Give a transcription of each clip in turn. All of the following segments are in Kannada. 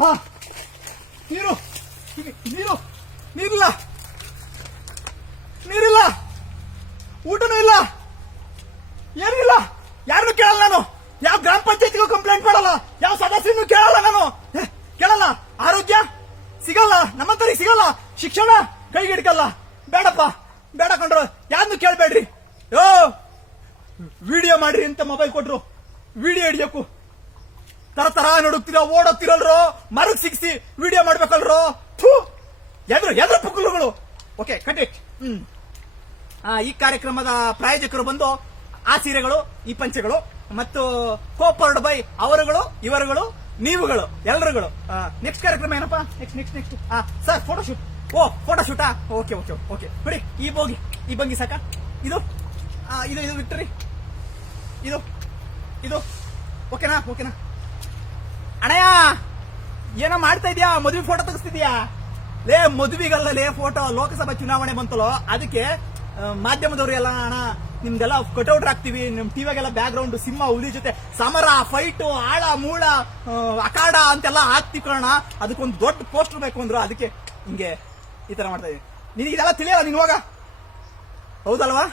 ಹಾ. ನೀರು. ನೀರು. ನೀರಿಲ್ಲ. ನೀರಿಲ್ಲ. ಊಟನೂ ಇಲ್ಲ. ಏನೂ ಇಲ್ಲ. ಯಾರನ್ನು ಕೇಳಲ್ಲ ನಾನು. ಯಾವ ಗ್ರಾಮ ಪಂಚಾಯತ್ಗೂ ಕಂಪ್ಲೇಂಟ್ ಮಾಡಲ್ಲ. ಯಾವ ಸದಸ್ಯನೂ ಕೇಳಲ್ಲ ನಾನು. ಕೇಳಲ್ಲ. ಆರೋಗ್ಯ ಸಿಗಲ್ಲ. ನಮ್ಮಂತರಿಗೆ ಸಿಗಲ್ಲ. ಶಿಕ್ಷಣ ಕೈಗೆ ಹಿಡ್ಕಲ್ಲ. ಬೇಡಪ್ಪ. ಬೇಡ ಕಂಡ್ರು ಯಾರನ್ನು ಕೇಳಬೇಡ್ರಿ. ಯೋ, ವಿಡಿಯೋ ಮಾಡ್ರಿ ಅಂತ ಮೊಬೈಲ್ ಕೊಟ್ರು. ವಿಡಿಯೋ ಹಿಡಿಯೋಕು. ತರ ತರ ನೋಡುತ್ತೀರ ಓಡೋಗ್ತಿರಲ್ರೋ ಮರಕ್ ಸಿಕ್ಸಿ ವಿಡಿಯೋ ಮಾಡ್ಬೇಕಲ್ರೋ? ಥೂ! ಎದ್ರು ಎದ್ರು ಪುಕ್ಕಲುಗಳು ಓಕೆ ಕಟ್ ಇಟ್ ಹ್ಮ್. ಆ, ಈ ಕಾರ್ಯಕ್ರಮದ ಪ್ರಾಯೋಜಕರು ಬಂದು ಆ ಸೀರೆಗಳು ಈ ಪಂಚೆಗಳು ಮತ್ತು ಕೋಪರ್ಡ್ ಬೈ ಅವರುಗಳು ಇವರುಗಳು ನೀವುಗಳು ಎಲ್ರುಗಳು. ನೆಕ್ಸ್ಟ್ ಕಾರ್ಯಕ್ರಮ ಏನಪ್ಪಾ? Next next next sir photoshoot ಓ ಫೋಟೋ ಶೂಟಾ ಓಕೆ ಓಕೆ ಓಕೆ ಬಿಡಿ ಈ ಬೋಗಿ ಈ ಬಂಗಿ ಸಾಕ. ಇದು ಆ, ಇದು ಇದು ವಿಕ್ಟರಿ ಇದು ಇದು. ಓಕೆನಾ ಓಕೆನಾ ಅಣ್ಣಯ್ಯ, ಏನೋ ಮಾಡ್ತಾ ಇದೀಯಾ? ಮದುವೆ ಫೋಟೋ ತೆಗಿಸ್ತಿದ್ಯಾ? ಲೇ, ಮದುವೆಗಲ್ಲ ಲೇ ಫೋಟೋ ಲೋಕಸಭಾ ಚುನಾವಣೆ ಬಂತಲೋ ಅದಕ್ಕೆ ಮಾಧ್ಯಮದವರು ಎಲ್ಲ ಅಣ್ಣ, ನಿಮ್ದೆಲ್ಲ ಕಟೌಟ್ ಹಾಕ್ತಿವಿ. ನಿಮ್ ಟಿವಿಗೆಲ್ಲ ಬ್ಯಾಕ್ ಗ್ರೌಂಡ್ ಸಿಂಹ ಹುಲಿ ಜೊತೆ ಸಮರ ಫೈಟ್ ಆಳ, ಮೂಳ ಅಖಾಡ ಅಂತೆಲ್ಲ ಹಾಕ್ತಿವಿ ಅದಕ್ಕೊಂದು ದೊಡ್ಡ ಪೋಸ್ಟರ್ ಬೇಕು ಅಂದ್ರು. ಅದಕ್ಕೆ ಹಿಂಗೆ ಈ ತರ ಮಾಡ್ತಾ ಇದೀವಿ. ನಿನಗೆ ಇದೆಲ್ಲ ತಿಳಿಯಲ್ಲ ನೀನು ಹೋಗ ಹೌದಲ್ವಾ?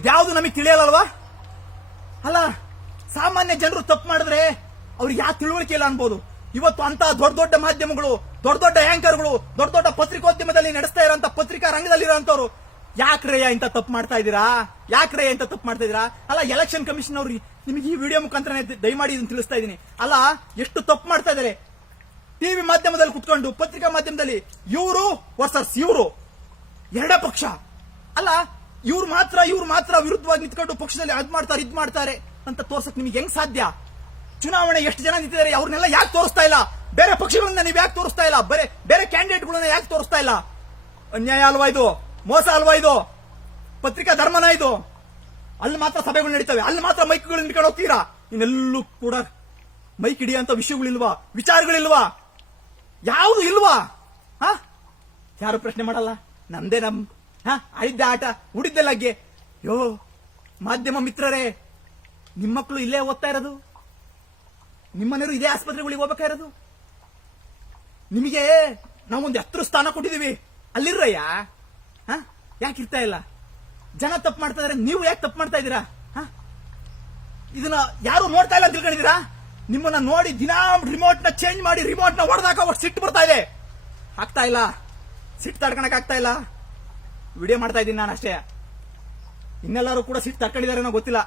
ಇದ್ಯಾವುದು ನಮಗೆ ತಿಳಿಯಲ್ಲಲ್ವಾ ಅಲ್ಲ, ಸಾಮಾನ್ಯ ಜನರು ತಪ್ಪು ಮಾಡಿದ್ರೆ ಅವ್ರಿಗೆ ಯಾವ ತಿಳುವಳಿಕೆ ಇಲ್ಲ ಅನ್ಬೋದು. ಇವತ್ತು ಅಂತ ದೊಡ್ಡ ದೊಡ್ಡ ಮಾಧ್ಯಮಗಳು, ದೊಡ್ಡ ದೊಡ್ಡ ಆಂಕರ್ಗಳು ದೊಡ್ಡ ದೊಡ್ಡ ಪತ್ರಿಕೋದ್ಯಮದಲ್ಲಿ ನಡೆಸ್ತಾ ಇರೋಂತ ಪತ್ರಿಕಾ ರಂಗದಲ್ಲಿ ಇರೋಂತವ್ರು ಯಾಕ್ರಯ್ಯ ಇಂತ ತಪ್ಪು ಮಾಡ್ತಾ ಇದ್ದೀರಾ? ಯಾಕ್ರಯ್ಯ ಇಂತ ತಪ್ಪು ಮಾಡ್ತಾ ಇದ್ದೀರಾ? ಅಲ್ಲ ಎಲೆಕ್ಷನ್ ಕಮಿಷನ್ ಅವ್ರು ನಿಮಗೆ ಈ ವಿಡಿಯೋ ಮುಖಾಂತರ ದಯಮಾಡಿ ಇದನ್ನ ತಿಳಿಸ್ತಾ ಇದ್ದೀನಿ. ಅಲ್ಲ, ಎಷ್ಟು ತಪ್ಪು ಮಾಡ್ತಾ ಇದ್ದಾರೆ? ಟಿವಿ ಮಾಧ್ಯಮದಲ್ಲಿ ಕುತ್ಕೊಂಡು, ಪತ್ರಿಕಾ ಮಾಧ್ಯಮದಲ್ಲಿ ಇವರು ವರ್ಸಸ್ ಇವರು. ಎರಡೇ ಪಕ್ಷ. ಅಲ್ಲ, ಇವ್ರು ಮಾತ್ರ ಇವ್ರು ಮಾತ್ರ ವಿರುದ್ಧವಾಗಿ ನಿಂತ್ಕೊಂಡು ಪಕ್ಷದಲ್ಲಿ ಅದ್ ಮಾಡ್ತಾರೆ, ಇದ್ ಮಾಡ್ತಾರೆ ಅಂತ ತೋರ್ಸಕ್ ನಿಮ್ಗೆ ಹೆಂಗ್ ಸಾಧ್ಯ? ಚುನಾವಣೆ ಎಷ್ಟು ಜನ ನಿಂತಿದ್ದಾರೆ ಅವ್ರನ್ನೆಲ್ಲ ಯಾಕೆ ತೋರಿಸ್ತಾ ಇಲ್ಲ? ಬೇರೆ ಪಕ್ಷಗಳನ್ನ ನೀವು ಯಾಕೆ ತೋರಿಸ್ತಾ ಇಲ್ಲ? ಬೇರೆ ಬೇರೆ ಕ್ಯಾಂಡಿಡೇಟ್ಗಳನ್ನ ಯಾಕೆ ತೋರಿಸ್ತಾ ಇಲ್ಲ? ಅನ್ಯಾಯ ಅಲ್ವಾ ಇದು? ಮೋಸ ಅಲ್ವಾ ಇದು? ಪತ್ರಿಕಾ ಧರ್ಮನ ಇದು? ಅಲ್ಲಿ ಮಾತ್ರ ಸಭೆಗಳು ನಡೀತವೆ. ಅಲ್ಲಿ ಮಾತ್ರ ಮೈಕ್ಗಳು ನಿಂತ್ಕೊಂಡು ಹೋಗ್ತೀರಾ? ಇನ್ನೆಲ್ಲೂ ಕೂಡ ಮೈಕ್ ಹಿಡಿಯಂತ ವಿಷಯಗಳಿಲ್ವಾ? ವಿಚಾರಗಳಿಲ್ವಾ? ಯಾವುದು ಇಲ್ವಾ? ಹಾ? ಯಾರು ಪ್ರಶ್ನೆ ಮಾಡಲ್ಲ? ನಮ್ದೇ ನಮ್, ಹಾ? ಆಡಿದ್ದ ಆಟ ಲಗ್ಗೆ. ಯೋ, ಮಾಧ್ಯಮ ಮಿತ್ರರೇ ನಿಮ್ಮ ಮಕ್ಕಳು ಇಲ್ಲೇ ಓದ್ತಾ ಇರೋದು? ನಿಮ್ಮನೆಯವರು ಇದೇ ಆಸ್ಪತ್ರೆಗಳಿಗೆ ಹೋಗ್ಬೇಕಾ ಇರೋದು? ನಿಮಗೆ ನಾವೊಂದು ಎತ್ತರ ಸ್ಥಾನ ಕೊಟ್ಟಿದೀವಿ ಅಲ್ಲಿರ್ರಯ್ಯ? ಹಾ? ಯಾಕೆ ಇರ್ತಾ ಇಲ್ಲ? ಜನ ತಪ್ಪು ಮಾಡ್ತಾ ಇದಾರೆ, ನೀವು ಯಾಕೆ ತಪ್ಪು ಮಾಡ್ತಾ ಇದ್ದೀರಾ? ಹಾ? ಇದನ್ನ ಯಾರು ನೋಡ್ತಾ ಇಲ್ಲ ಅಂತ ತಿಳ್ಕೊಂಡಿದ್ದೀರಾ? ನಿಮ್ಮನ್ನ ನೋಡಿ ದಿನಾ ರಿಮೋಟ್ನ ಚೇಂಜ್ ಮಾಡಿ ರಿಮೋಟ್ನ ಹೊಡೆದಾಕ ಸಿಟ್ಟು ಬರ್ತಾ ಇದೆ. ಆಗ್ತಾ ಇಲ್ಲ. ಸಿಟ್ಟು ತಡ್ಕೊಳಕ್ ಆಗ್ತಾ ಇಲ್ಲ. ವಿಡಿಯೋ ಮಾಡ್ತಾ ಇದ್ದೀನಿ ನಾನು ಅಷ್ಟೇ. ಇನ್ನೆಲ್ಲರೂ ಕೂಡ ಸಿಟ್ಟು ತಡ್ಕೊಂಡಿದಾರೇನೋ ಗೊತ್ತಿಲ್ಲ.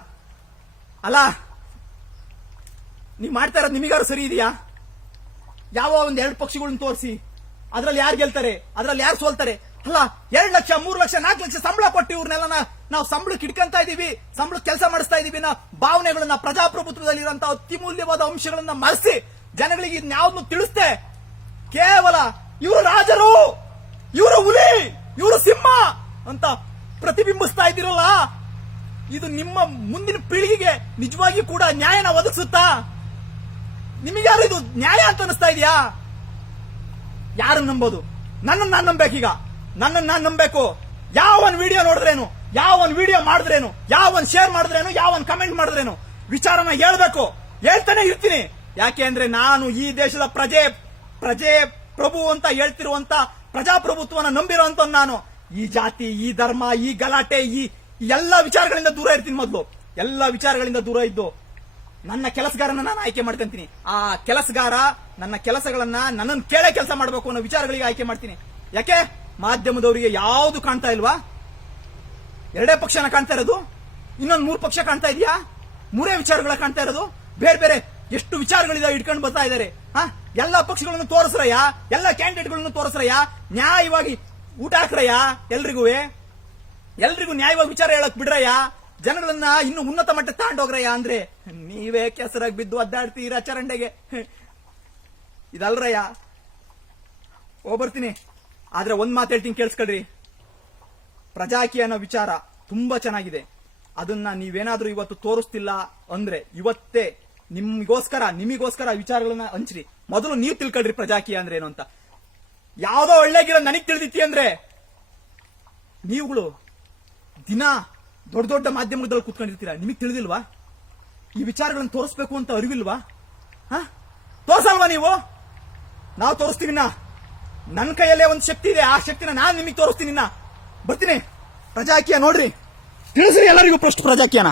ಅಲ್ಲ ನೀವು ಮಾಡ್ತಾ ಇರೋದು ನಿಮಗಾರು ಸರಿ ಇದೆಯಾ? ಯಾವ ಒಂದು ಎರಡು ಪಕ್ಷಗಳನ್ನ ತೋರಿಸಿ. ಅದ್ರಲ್ಲಿ ಯಾರು ಗೆಲ್ತಾರೆ? ಅದ್ರಲ್ಲಿ ಯಾರು ಸೋಲ್ತಾರೆ? ಅಲ್ಲ, ಎರಡ್ ಲಕ್ಷ, ಮೂರು ಲಕ್ಷ, ನಾಲ್ಕು ಲಕ್ಷ ಸಂಬಳ ಕೊಟ್ಟು ಇವ್ರನ್ನೆಲ್ಲ ನಾವು ಸಂಬಳಕ್ಕೆ ಇಟ್ಕೊಂತ ಇದೀವಿ. ಸಂಬಳ ಕೆಲಸ ಮಾಡಿಸ್ತಾ ಇದೀವಿ. ನಾ ಭಾವನೆಗಳನ್ನ ಪ್ರಜಾಪ್ರಭುತ್ವದಲ್ಲಿ ಇರುವಂತಹ ಅತ್ಯಮೂಲ್ಯವಾದ ಅಂಶಗಳನ್ನ ಮರೆಸಿ ಜನಗಳಿಗೆ ಇದ್ಯಾವ್ದನ್ನು ತಿಳಿಸ್ತೆ ಕೇವಲ ಇವರು ರಾಜರು, ಇವರು ಹುಲಿ, ಇವರು ಸಿಂಹ ಅಂತ ಪ್ರತಿಬಿಂಬಿಸ್ತಾ ಇದ್ದೀರಲ್ಲ, ಇದು ನಿಮ್ಮ ಮುಂದಿನ ಪೀಳಿಗೆಗೆ ನಿಜವಾಗಿ ಕೂಡ ನ್ಯಾಯನ ಒದಗಿಸುತ್ತಾ? ನಿಮಗ್ಯಾರು ಇದು ನ್ಯಾಯ ಅಂತ ಅನಿಸ್ತಾ ಇದೆಯಾ? ಯಾರು ನಂಬೋದು? ನನ್ನನ್ನು ನಾನು ನಂಬೇಕೀಗ ನನ್ನನ್ನು ನಾನು ನಂಬೇಕು ಯಾವ ಒಂದು ವಿಡಿಯೋ ನೋಡಿದ್ರೇನು? ಯಾವ ಒಂದು ವಿಡಿಯೋ ಮಾಡಿದ್ರೇನು? ಯಾವ ಒಂದು ಶೇರ್ ಮಾಡಿದ್ರೇನು? ಯಾವ ಒಂದು ಕಮೆಂಟ್ ಮಾಡಿದ್ರೇನು? ವಿಚಾರನ ಹೇಳ್ಬೇಕು. ಹೇಳ್ತಾನೆ ಇರ್ತೀನಿ. ಯಾಕೆ ಅಂದ್ರೆ ನಾನು ಈ ದೇಶದ ಪ್ರಜೆ ಪ್ರಜೆ ಪ್ರಭು ಅಂತ ಹೇಳ್ತಿರುವಂತ ಪ್ರಜಾಪ್ರಭುತ್ವನ ನಂಬಿರುವಂತ ನಾನು. ಈ ಜಾತಿ, ಈ ಧರ್ಮ, ಈ ಗಲಾಟೆ, ಈ ಎಲ್ಲ ವಿಚಾರಗಳಿಂದ ದೂರ ಇರ್ತೀನಿ ಮೊದಲು. ಎಲ್ಲ ವಿಚಾರಗಳಿಂದ ದೂರ ಇದ್ದು. ನನ್ನ ಕೆಲಸಗಾರನ ನಾನು ಆಯ್ಕೆ ಮಾಡ್ಕೊಂತೀನಿ ಆ ಕೆಲಸಗಾರ ನನ್ನ ಕೆಲಸಗಳನ್ನ ನನ್ನನ್ನು ಕೇಳೇ ಕೆಲಸ ಮಾಡಬೇಕು ಅನ್ನೋ ವಿಚಾರಗಳಿಗೆ ಆಯ್ಕೆ ಮಾಡ್ತೀನಿ. ಯಾಕೆ? ಮಾಧ್ಯಮದವರಿಗೆ ಯಾವುದು ಕಾಣ್ತಾ ಇಲ್ವಾ? ಎರಡೇ ಪಕ್ಷನ ಕಾಣ್ತಾ ಇರೋದು? ಇನ್ನೊಂದು ಮೂರು ಪಕ್ಷ ಕಾಣ್ತಾ ಇದೆಯಾ? ಮೂರೇ ವಿಚಾರಗಳ ಕಾಣ್ತಾ ಇರೋದು? ಬೇರೆ ಬೇರೆ ಎಷ್ಟು ವಿಚಾರಗಳಿದಾವೆ ಇಟ್ಕೊಂಡು ಬರ್ತಾ ಇದ್ದಾರೆ. ಹಾ? ಎಲ್ಲ ಪಕ್ಷಗಳನ್ನು ತೋರಿಸ್ರಯ್ಯ? ಎಲ್ಲ ಕ್ಯಾಂಡಿಡೇಟ್ಗಳನ್ನು ತೋರಿಸ್ರಯ್ಯ? ನ್ಯಾಯವಾಗಿ ಊಟ ಹಾಕ್ರಯ್ಯ ಎಲ್ರಿಗೂ? ಎಲ್ರಿಗೂ ನ್ಯಾಯವಾಗಿ ವಿಚಾರ ಹೇಳಕ್ ಬಿಡ್ರಯ್ಯ? ಜನಗಳನ್ನ ಇನ್ನು ಉನ್ನತ ಮಟ್ಟಕ್ಕೆ ತಾಂಡೋಗ್ರಯ್ಯ ಅಂದ್ರೆ ನೀವೇ ಕೆಸರಾಗಿ ಬಿದ್ದು ಅದ್ದಾಡ್ತೀರಾ ಚರಂಡೆಗೆ? ಇದಲ್ರಯ್ಯ. ಓ ಹೋಗ್ಬರ್ತೀನಿ ಆದ್ರೆ ಒಂದ್ ಮಾತು ಹೇಳ್ತೀನಿ ಕೇಳಿಸ್ಕೊಳ್ರಿ. ಪ್ರಜಾಕಿ ಅನ್ನೋ ವಿಚಾರ ತುಂಬಾ ಚೆನ್ನಾಗಿದೆ. ಅದನ್ನ ನೀವೇನಾದ್ರೂ ಇವತ್ತು ತೋರಿಸ್ತಿಲ್ಲ ಅಂದ್ರೆ ಇವತ್ತೇ ನಿಮ್ಗೋಸ್ಕರ, ನಿಮಿಗೋಸ್ಕರ ವಿಚಾರಗಳನ್ನ ಹಂಚ್ರಿ. ಮೊದಲು ನೀವು ತಿಳ್ಕೊಳ್ರಿ ಪ್ರಜಾಕಿ ಅಂದ್ರೆ ಏನು ಅಂತ. ಯಾವ್ದೋ ಒಳ್ಳೆ ನನಗ್ ತಿಳಿದಿತ್ತಿ ಅಂದ್ರೆ ನೀವುಗಳು ದಿನ ದೊಡ್ಡ ದೊಡ್ಡ ಮಾಧ್ಯಮದಲ್ಲಿ ಕುತ್ಕೊಂಡಿರ್ತೀರಾ? ನಿಮಗೆ ತಿಳಿದಿಲ್ವಾ? ಈ ವಿಚಾರಗಳನ್ನು ತೋರಿಸ್ಬೇಕು ಅಂತ ಅರಿವಿಲ್ವಾ? ಹಾ? ತೋರ್ಸಲ್ವಾ ನೀವು? ನಾವು ತೋರಿಸ್ತೀವಿ ನನ್ನ ಕೈಯಲ್ಲೇ ಒಂದು ಶಕ್ತಿ ಇದೆ. ಆ ಶಕ್ತಿನ ನಾನು ನಿಮಗೆ ತೋರಿಸ್ತೀನಿ ಬರ್ತೀನಿ. ಪ್ರಜಾಕೀಯ ನೋಡ್ರಿ. ತಿಳಿಸ್ರಿ ಎಲ್ಲರಿಗೂ ಪ್ರಶ್ನೆ ಪ್ರಜಾಕೀಯನ.